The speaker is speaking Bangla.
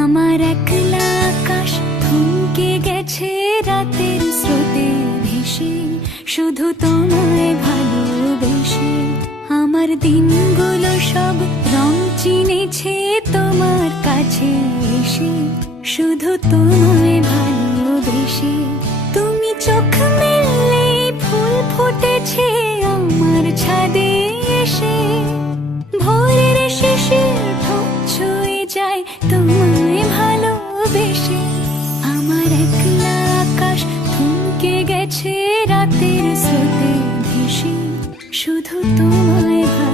আমার একলা আকাশ থমকে গেছে রাতের স্রোতে ভেসে, শুধু তোমায় ভালোবেসে। আমার দিনগুলো সব রং চিনেছে তোমার কাছে এসে, শুধু তোমায় ভালোবেসে। তুমি চোখ মেললে ফুল ফুটেছে আমার ছাদে এসে, ভোরের শিশির ঠোঁট ছুঁয়ে যায় তোমায় ভালোবেসে। আমার একলা আকাশ থমকে গেছে রাতের স্রোতে ভেসে, শুধু তোমায় ভালোবেসে।